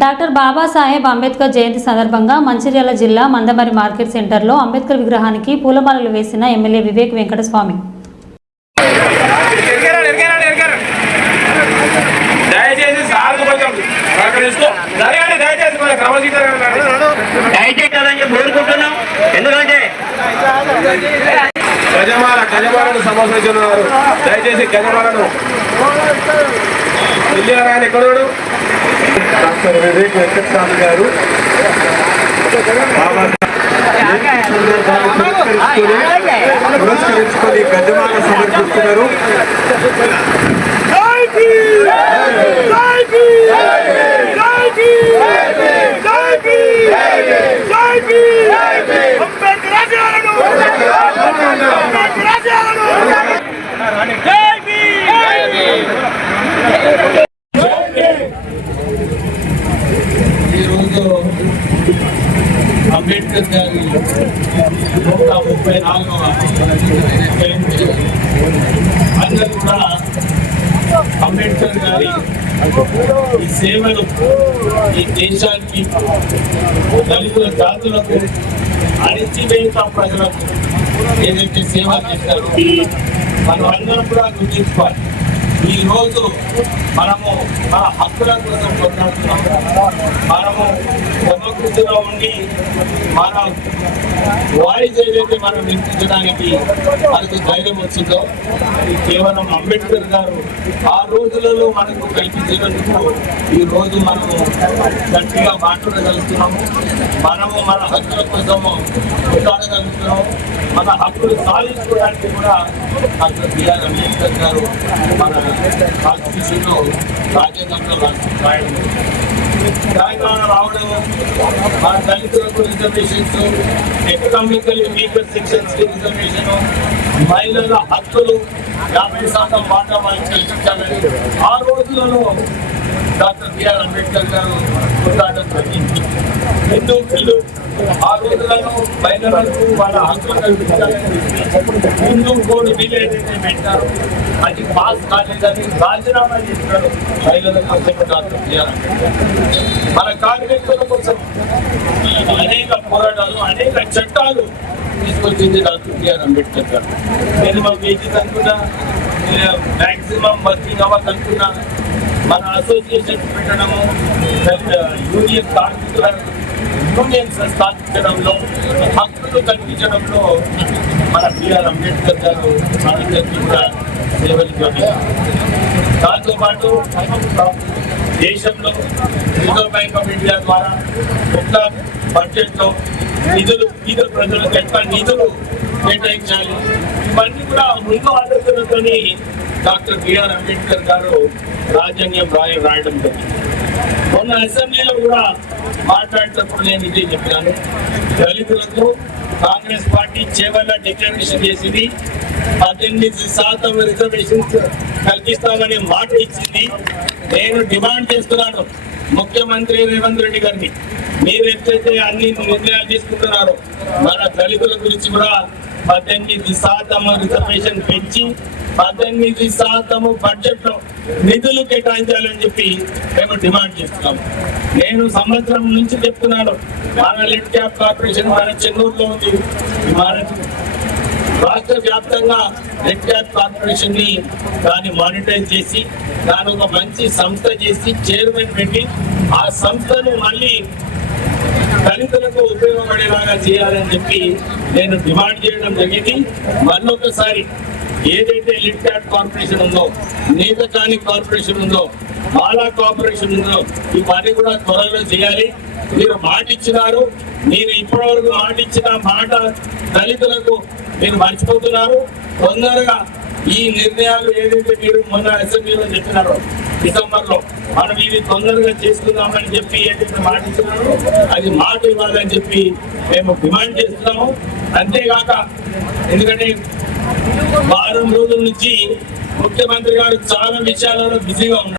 Doctor Babasaheb Ambedkar జయంతి సందర్భంగా మంచిర్యాల జిల్లా Mandamarri market సెంటర్లో అంబేద్కర్ విగ్రహానికి పూలమాలలు వేసిన ఎమ్మెల్యే వివేక్ వెంకటస్వామి. గజమాలను సమర్పించున్నారు. దయచేసి గజమాలను ఆయన ఎక్కడోడు డాక్టర్ వివేక్ వెంకటస్వామి గారు పురస్కరించుకొని గజమాలను సమర్పిస్తున్నారు. ఈరోజు అంబేద్కర్ గారి 134వ జయంతి. అందరూ కూడా అంబేద్కర్ గారి ఈ సేవలు ఈ దేశానికి, దళితుల జాతులకు, అణిచివేత ప్రజలకు ఏదైతే సేవ చేస్తారో మనం అందరం కూడా గుర్తించుకోవాలి. ఈ రోజు మనము మన హక్కుల కోసం కొట్లాడుతున్నాము. మనము డెమోక్రసీలో ఉండి మన వాయిస్ ఏదైతే మనం వినిపించడానికి మనకు ధైర్యం వచ్చిందో కేవలం అంబేద్కర్ గారు ఆ రోజులలో మనకు కల్పించినందుకు ఈ రోజు మనము గట్టిగా మాట్లాడగలుగుతున్నాము. మనము మన హక్కుల కోసము కొట్లాడగలుగుతున్నాము. మన హక్కులు సాధించుకోవడానికి కూడా డాక్టర్ బిఆర్ అంబేద్కర్ గారు మన కాన్స్టిట్యూషన్లో రాజ్యాంగంలో తెలంగాణ రావడం, మన దళితులకు రిజర్వేషన్స్, ఎకనామికల్ వీకర్ సెక్షన్స్ కి రిజర్వేషన్, మహిళల హక్కులు 50% వాటా వాళ్ళకి కల్పించాలని ఆ రోజులలో డాక్టర్ బిఆర్ అంబేద్కర్ గారు కొట్లాడడం జరిగింది. హిందూ బిల్లు ఆ రోజులలో మహిళలకు వాళ్ళ హక్కులు కల్పించాలని హిందూ కోడ్ బిల్ ఏదైతే పెట్టారో అది పాస్ కాలేదని రాజీనామా చేశారు. మహిళల కోసం డాక్టర్ బిఆర్ అంబేద్కర్ మన కార్మికుల కోసం అనేక పోరాటాలు, అనేక చట్టాలు తీసుకొచ్చింది డాక్టర్ బిఆర్ అంబేద్కర్ గారు. మినిమం వేజెస్ అనుకున్నా, మ్యాక్సిమం వర్కింగ్ అవర్స్ అనుకున్నా, మన అసోసియేషన్ పెట్టడము, యూనియన్ కార్మికుల యూనియన్స్ స్థాపించడంలో, హక్కులు కల్పించడంలో మన బిఆర్ అంబేద్కర్ గారు మనకి కూడా సేవలు చేశారు. దాంతో పాటు దేశంలో రిజర్వ్ బ్యాంక్ ఆఫ్ ఇండియా ద్వారా ఒక్క బడ్జెట్లో నిధులు పేద ప్రజలకు ఎట్లా నిధులు కేటాయించాలి, ఇవన్నీ కూడా ముందు ఆలోచనతో డాక్టర్ బిఆర్ అంబేద్కర్ గారు రాజ్యాంగం రాయడం జరిగింది. మొన్న అసెంబ్లీలో కూడా మాట్లాడేటప్పుడు నేను ఇదే చెప్పాను. దళితులకు కాంగ్రెస్ పార్టీ చేవల్ల డిక్లరేషన్ చేసింది, 18% రిజర్వేషన్స్ కల్పిస్తామని మాట ఇచ్చింది. నేను డిమాండ్ చేస్తున్నాను ముఖ్యమంత్రి రేవంత్ రెడ్డి గారిని, మీరు ఎట్లయితే అన్ని నిర్ణయాలు తీసుకుంటున్నారో మన దళితుల గురించి కూడా 18% రిజర్వేషన్ పెంచి 18% బడ్జెట్ లో నిధులు కేటాయించాలని చెప్పి మేము డిమాండ్ చేస్తున్నాము. నేను సంవత్సరం నుంచి చెప్తున్నాను, మన లిడ్ క్యాప్ కార్పొరేషన్ మన చెన్నూరులో ఉంది. మన రాష్ట్ర వ్యాప్తంగా లిడ్ క్యాప్ కార్పొరేషన్ ని దాన్ని మానిటైజ్ చేసి దాని ఒక మంచి సంస్థ చేసి చైర్మన్ పెట్టి ఆ సంస్థను మళ్ళీ దళితులకు ఉపయోగపడేలాగా చేయాలని చెప్పి నేను డిమాండ్ చేయడం జరిగింది. మళ్ళొకసారి ఏదైతే లిడ్ క్యాప్ కార్పొరేషన్ ఉందో, నీతకాని కార్పొరేషన్ ఉందో, మాలా కార్పొరేషన్ ఉందో, ఇవన్నీ కూడా త్వరలో చేయాలి. మీరు మాట ఇచ్చినారు, మీరు ఇప్పటివరకు మాట ఇచ్చిన మాట దళితులకు మీరు మర్చిపోతున్నారు. తొందరగా ఈ నిర్ణయాలు ఏదైతే మీరు మొన్న అసెంబ్లీలో చెప్పినారో డిసెంబర్లో మనం ఇది తొందరగా చేసుకుందామని చెప్పి ఏదైతే మాట ఇచ్చినారో అది మాట ఇవ్వాలని చెప్పి మేము డిమాండ్ చేస్తున్నాము. అంతేగాక ఎందుకంటే వారం రోజుల నుంచి ముఖ్యమంత్రి గారు చాలా విషయాలలో బిజీగా ఉన్నారు.